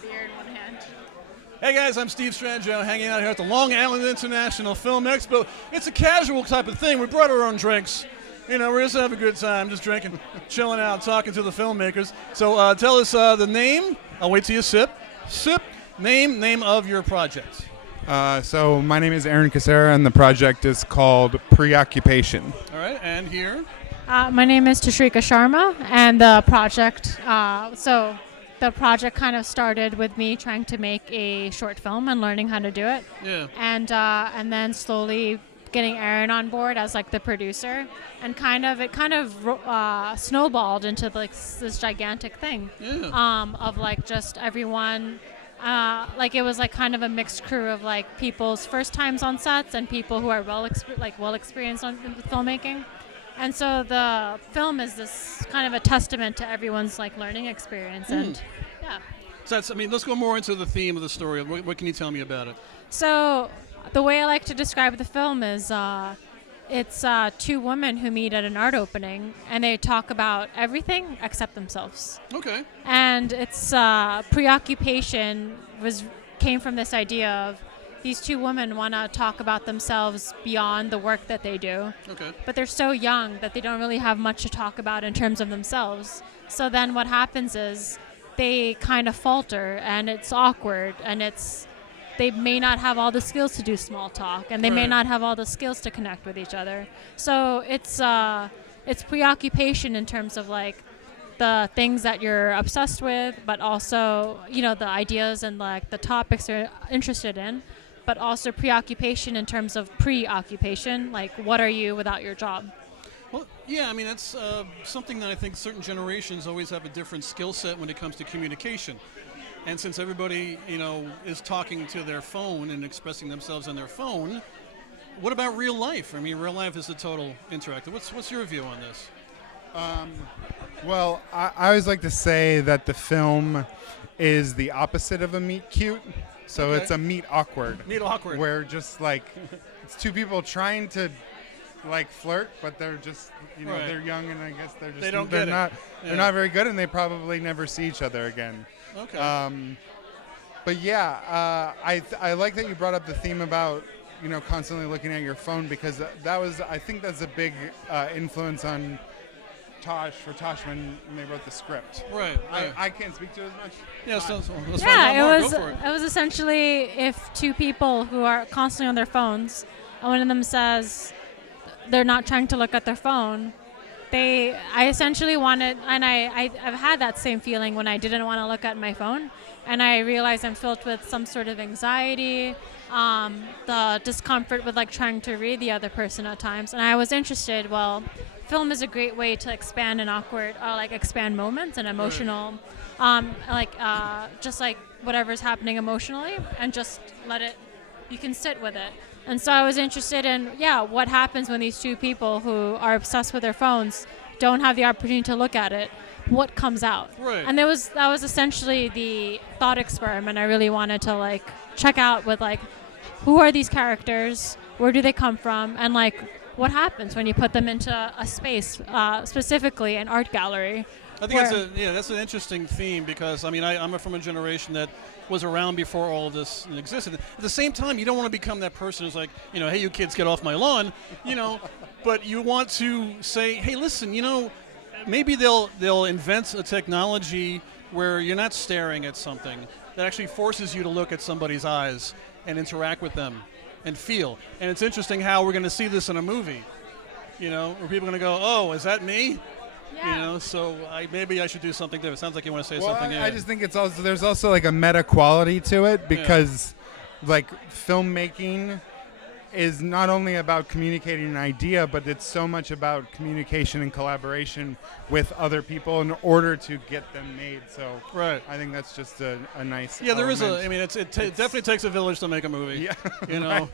beer in one hand. Hey guys, I'm Steve Strangio, hanging out here at the Long Island International Film Expo. It's a casual type of thing. We brought our own drinks. You know, we're just having a good time, just drinking, chilling out, talking to the filmmakers. So tell us the name. I'll wait till you sip. Sip. Name of your project. So my name is Aaron Cassara, and the project is called Preoccupation. All right, and here. My name is Tashrika Sharma, and the project, the project kind of started with me trying to make a short film and learning how to do it. Yeah. And then slowly getting Aaron on board as like the producer, and it kind of snowballed into like this gigantic thing. Yeah. Of like just everyone. Like it was like kind of a mixed crew of like people's first times on sets and people who are well experienced on filmmaking. And so the film is this kind of a testament to everyone's like learning experience. And yeah. So let's go more into the theme of the story. What can you tell me about it? So the way I like to describe the film is it's two women who meet at an art opening, and they talk about everything except themselves. Okay. And its preoccupation came from this idea of these two women want to talk about themselves beyond the work that they do. Okay. But they're so young that they don't really have much to talk about in terms of themselves. So then what happens is they kind of falter, and it's awkward, and they may not have all the skills to do small talk, and they may not have all the skills to connect with each other. So it's preoccupation in terms of like the things that you're obsessed with, but also, you know, the ideas and like the topics you're interested in, but also preoccupation in terms of preoccupation, like what are you without your job? Well, yeah, that's something that I think certain generations always have a different skill set when it comes to communication. And since everybody, is talking to their phone and expressing themselves on their phone, what about real life? Real life is a total interactive. What's your view on this? Well, I always like to say that the film is the opposite of a meet cute. So Okay. it's a meet awkward. Meet awkward. Where just like it's two people trying to like flirt, but they're just Right. they're young, and I guess they're just They don't they're get it. not Yeah. they're not very good, and they probably never see each other again. Okay. But yeah, I like that you brought up the theme about constantly looking at your phone, because I think that's a big influence on Tosh when they wrote the script. Right. I can't speak to it as much. Yeah, so let's find Yeah, out more. Go for it was essentially if two people who are constantly on their phones, and one of them says they're not trying to look at their phone, I essentially wanted, and I've had that same feeling when I didn't want to look at my phone, and I realized I'm filled with some sort of anxiety, the discomfort with like trying to read the other person at times, and I was interested, well, film is a great way to expand an awkward, expand moments and emotional, just like whatever's happening emotionally, and just you can sit with it. And so I was interested in, what happens when these two people who are obsessed with their phones don't have the opportunity to look at it. What comes out? Right. And that was essentially the thought experiment I really wanted to check out with who are these characters? Where do they come from? And what happens when you put them into a space, specifically an art gallery? I think that's an interesting theme, because I'm from a generation that was around before all of this existed. At the same time, you don't want to become that person who's like, hey, you kids, get off my lawn, but you want to say, hey, listen, maybe they'll invent a technology where you're not staring at something that actually forces you to look at somebody's eyes and interact with them and feel. And it's interesting how we're going to see this in a movie, where people are going to go, oh, is that me? Yeah. So maybe I should do something different. Sounds like you want to say Well, something. I just think there's also a meta quality to it, because filmmaking is not only about communicating an idea, but it's so much about communication and collaboration with other people in order to get them made. So Right. I think that's just a nice Yeah, there is element. it definitely takes a village to make a movie. Yeah.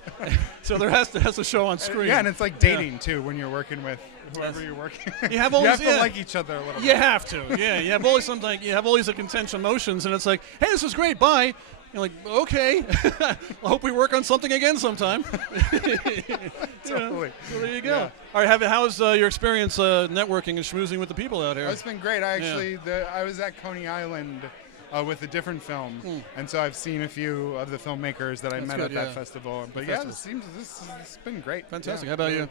So there has to show on screen. Yeah, and it's like dating too, when you're working with whoever you're working with. You have all you have these- to yeah. like each other a little You bit. have to. Yeah, you have all these intense emotions, and it's like, hey, this was great. Bye. You're like, okay. I hope we work on something again sometime. Totally. So there you go. Yeah. All right, how's your experience networking and schmoozing with the people out here? It's been great. I was at Coney Island with a different film, and so I've seen a few of the filmmakers that I met good, at that festival. But yeah, this has been great. Fantastic. Yeah. How about you?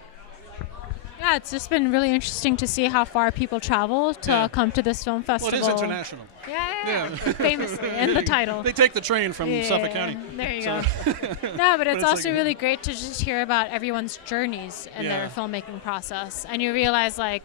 Yeah, it's just been really interesting to see how far people travel to come to this film Well, festival. it is international. Yeah. Famously in the title. They take the train from Suffolk County. There you So- go. No, but it's also like- really great to just hear about everyone's journeys in their filmmaking process, and you realize like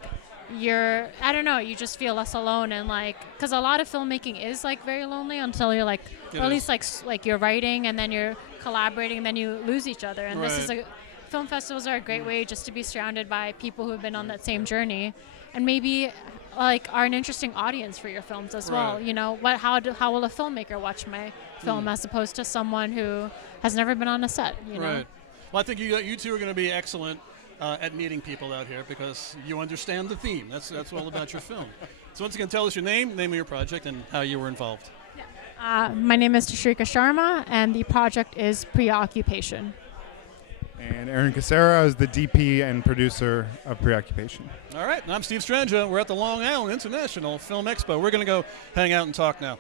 I don't know, you just feel less alone, and like, because a lot of filmmaking is like very lonely until you're like, or at least like you're writing and then you're collaborating and then you lose each other, and this is film festivals are a great way just to be surrounded by people who have been on that same journey, and maybe like are an interesting audience for your films as well. You know, how will a filmmaker watch my film as opposed to someone who has never been on a set? You know? Right. Well, I think you two are going to be excellent at meeting people out here because you understand the theme. That's all about your film. So once again, tell us your name of your project, and how you were involved. My name is Tashrika Sharma, and the project is Preoccupation. And Aaron Cassara is the DP and producer of Preoccupation. All right, and I'm Steve Strangio. We're at the Long Island International Film Expo. We're going to go hang out and talk now.